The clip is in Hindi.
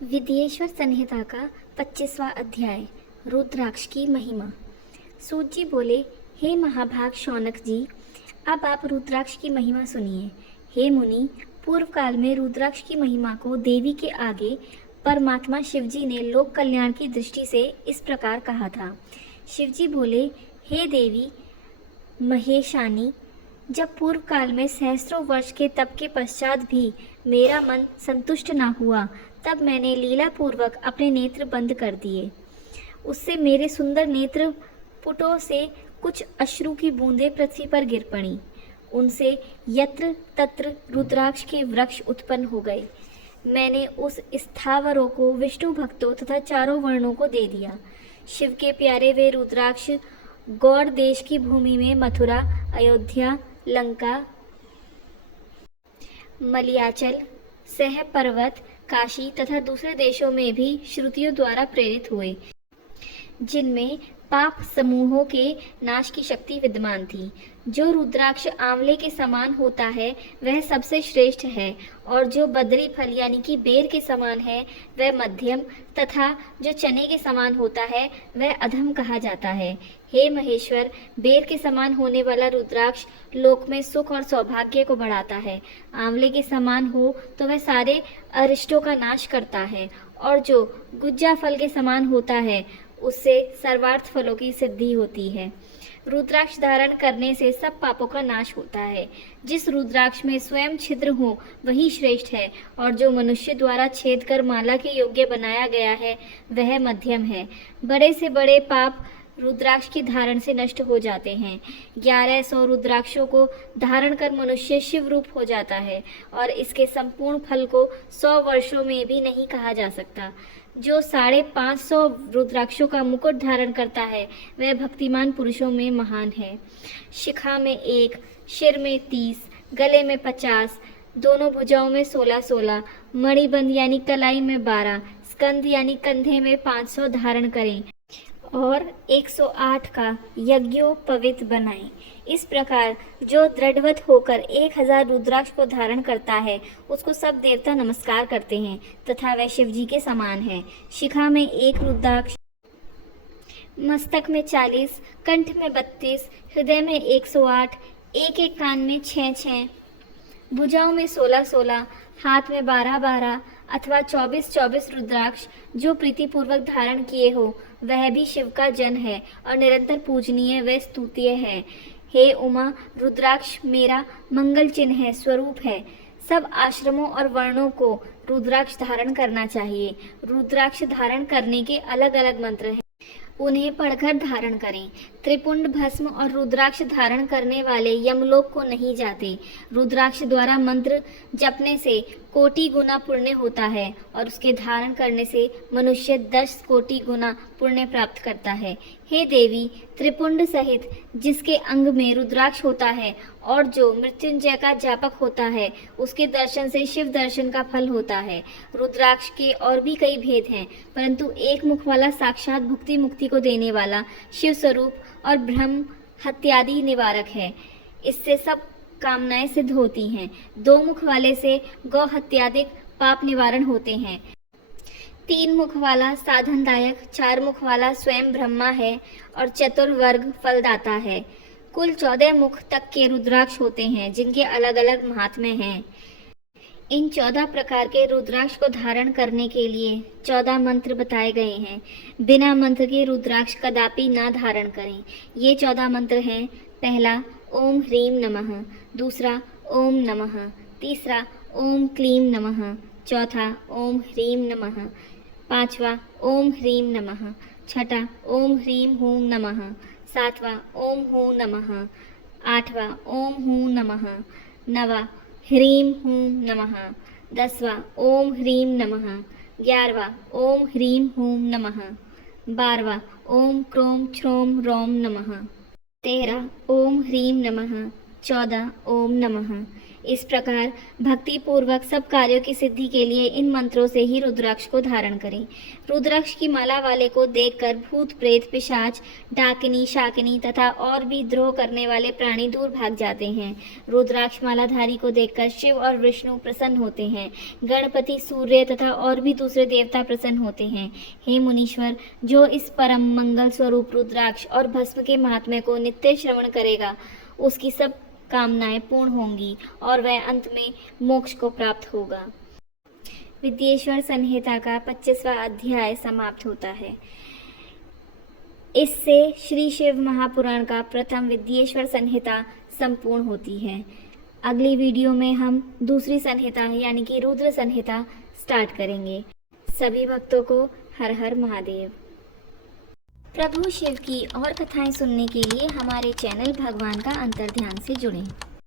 विद्येश्वर संहिता का 25वां अध्याय। रुद्राक्ष की महिमा। सूत जी बोले, हे महाभाग शौनक जी, अब आप रुद्राक्ष की महिमा सुनिए। हे मुनि, पूर्व काल में रुद्राक्ष की महिमा को देवी के आगे परमात्मा शिवजी ने लोक कल्याण की दृष्टि से इस प्रकार कहा था। शिवजी बोले, हे देवी महेशानी, जब पूर्व काल में सहस्त्रों वर्ष के तप के पश्चात भी मेरा मन संतुष्ट न हुआ, तब मैंने लीला पूर्वक अपने नेत्र बंद कर दिए। उससे मेरे सुंदर नेत्र पुटों से कुछ अश्रु की बूंदें पृथ्वी पर गिर पड़ी। उनसे यत्र तत्र रुद्राक्ष के वृक्ष उत्पन्न हो गए। मैंने उस स्थावरों को विष्णु भक्तों तथा चारों वर्णों को दे दिया। शिव के प्यारे वे रुद्राक्ष गौड़ देश की भूमि में मथुरा, अयोध्या, लंका, मलयाचल, सह पर्वत, काशी तथा दूसरे देशों में भी श्रुतियों द्वारा प्रेरित हुए, जिनमें पाप समूहों के नाश की शक्ति विद्यमान थी। जो रुद्राक्ष आंवले के समान होता है वह सबसे श्रेष्ठ है, और जो बदरी फल यानी कि बेर के समान है वह मध्यम, तथा जो चने के समान होता है वह अधम कहा जाता है। हे महेश्वर, बेर के समान होने वाला रुद्राक्ष लोक में सुख और सौभाग्य को बढ़ाता है। आंवले के समान हो तो वह सारे अरिष्टों का नाश करता है, और जो गुज्जा फल के समान होता है उससे सर्वार्थ फलों की सिद्धि होती है। रुद्राक्ष धारण करने से सब पापों का नाश होता है। जिस रुद्राक्ष में स्वयं छिद्र हो वही श्रेष्ठ है, और जो मनुष्य द्वारा छेद कर माला के योग्य बनाया गया है वह मध्यम है। बड़े से बड़े पाप रुद्राक्ष की धारण से नष्ट हो जाते हैं। 1100 रुद्राक्षों को धारण कर मनुष्य शिव रूप हो जाता है, और इसके संपूर्ण फल को 100 वर्षों में भी नहीं कहा जा सकता। जो 550 रुद्राक्षों का मुकुट धारण करता है वह भक्तिमान पुरुषों में महान है। शिखा में 1, सिर में 30, गले में 50, दोनों भुजाओं में 16-16, मणिबंध यानी कलाई में 12, स्कंद यानी कंधे में 500 धारण करें, और 108 का यज्ञोपवीत बनाएं। इस प्रकार जो दृढ़वत होकर 1000 रुद्राक्ष को धारण करता है उसको सब देवता नमस्कार करते हैं, तथा वह शिव जी के समान है। शिखा में 1 रुद्राक्ष, मस्तक में 40, कंठ में 32, हृदय में 108, एक एक कान में 6-6, भुजाओं में 16-16, हाथ में 12-12 अथवा 24-24 रुद्राक्ष जो प्रीतिपूर्वक धारण किए हो वह भी शिव का जन है और निरंतर पूजनीय व स्तुत्य है। हे उमा, रुद्राक्ष मेरा मंगल चिन्ह है, स्वरूप है। सब आश्रमों और वर्णों को रुद्राक्ष धारण करना चाहिए। रुद्राक्ष धारण करने के अलग अलग मंत्र हैं, उन्हें पढ़कर धारण करें। त्रिपुंड भस्म और रुद्राक्ष धारण करने वाले यमलोक को नहीं जाते। रुद्राक्ष द्वारा मंत्र जपने से कोटि गुना पुण्य होता है, और उसके धारण करने से मनुष्य 10 कोटि गुना पुण्य प्राप्त करता है। हे देवी, त्रिपुंड सहित जिसके अंग में रुद्राक्ष होता है और जो मृत्युंजय का जापक होता है उसके दर्शन से शिव दर्शन का फल होता है। रुद्राक्ष के और भी कई भेद हैं, परंतु एक मुख वाला साक्षात भुक्ति मुक्ति को देने वाला शिव स्वरूप और ब्रह्म हत्यादि निवारक है। इससे सब कामनाएं सिद्ध होती हैं। 2 मुख वाले से गौ हत्यादिक पाप निवारण होते हैं। 3 मुख वाला साधनदायक, 4 मुख वाला स्वयं ब्रह्मा है और चतुर्वर्ग फलदाता है। कुल 14 मुख तक के रुद्राक्ष होते हैं जिनके अलग अलग महात्म्य हैं। इन 14 प्रकार के रुद्राक्ष को धारण करने के लिए 14 मंत्र बताए गए हैं। बिना मंत्र के रुद्राक्ष कदापि ना धारण करें। ये 14 मंत्र हैं। पहला ओम ह्रीम नमः, दूसरा ओम नमः, तीसरा ओम क्लीम नमः, चौथा ओम ह्रीम नमः, पांचवा ओम ह्रीम नमः, छठा ओम ह्रीम हूं नमः, सातवां ओम हूं नमः, आठवां ओम हूं नमः, नवा ह्रीम हूं नमः, 10वां ओम ह्रीम नमः, 11वां ओम ह्रीम हूं नमः, 12वां ओम क्रोम छ्रोम रोम नमः, 13 ओम ह्रीम नमः, 14 ओम नमः। इस प्रकार भक्ति पूर्वक सब कार्यों की सिद्धि के लिए इन मंत्रों से ही रुद्राक्ष को धारण करें। रुद्राक्ष की माला वाले को देखकर भूत प्रेत पिशाच डाकिनी शाकिनी तथा और भी द्रोह करने वाले प्राणी दूर भाग जाते हैं। रुद्राक्ष मालाधारी को देखकर शिव और विष्णु प्रसन्न होते हैं। गणपति, सूर्य तथा और भी दूसरे देवता प्रसन्न होते हैं। हे मुनीश्वर, जो इस परम मंगल स्वरूप रुद्राक्ष और भस्म के महात्म्य को नित्य श्रवण करेगा उसकी सब कामनाएं पूर्ण होंगी और वह अंत में मोक्ष को प्राप्त होगा। विद्येश्वर संहिता का 25वां अध्याय समाप्त होता है। इससे श्री शिव महापुराण का प्रथम विद्येश्वर संहिता संपूर्ण होती है। अगली वीडियो में हम दूसरी संहिता यानी कि रुद्र संहिता स्टार्ट करेंगे। सभी भक्तों को हर हर महादेव। प्रभु शिव की और कथाएं सुनने के लिए हमारे चैनल भगवान का अंतर्ध्यान से जुड़ें।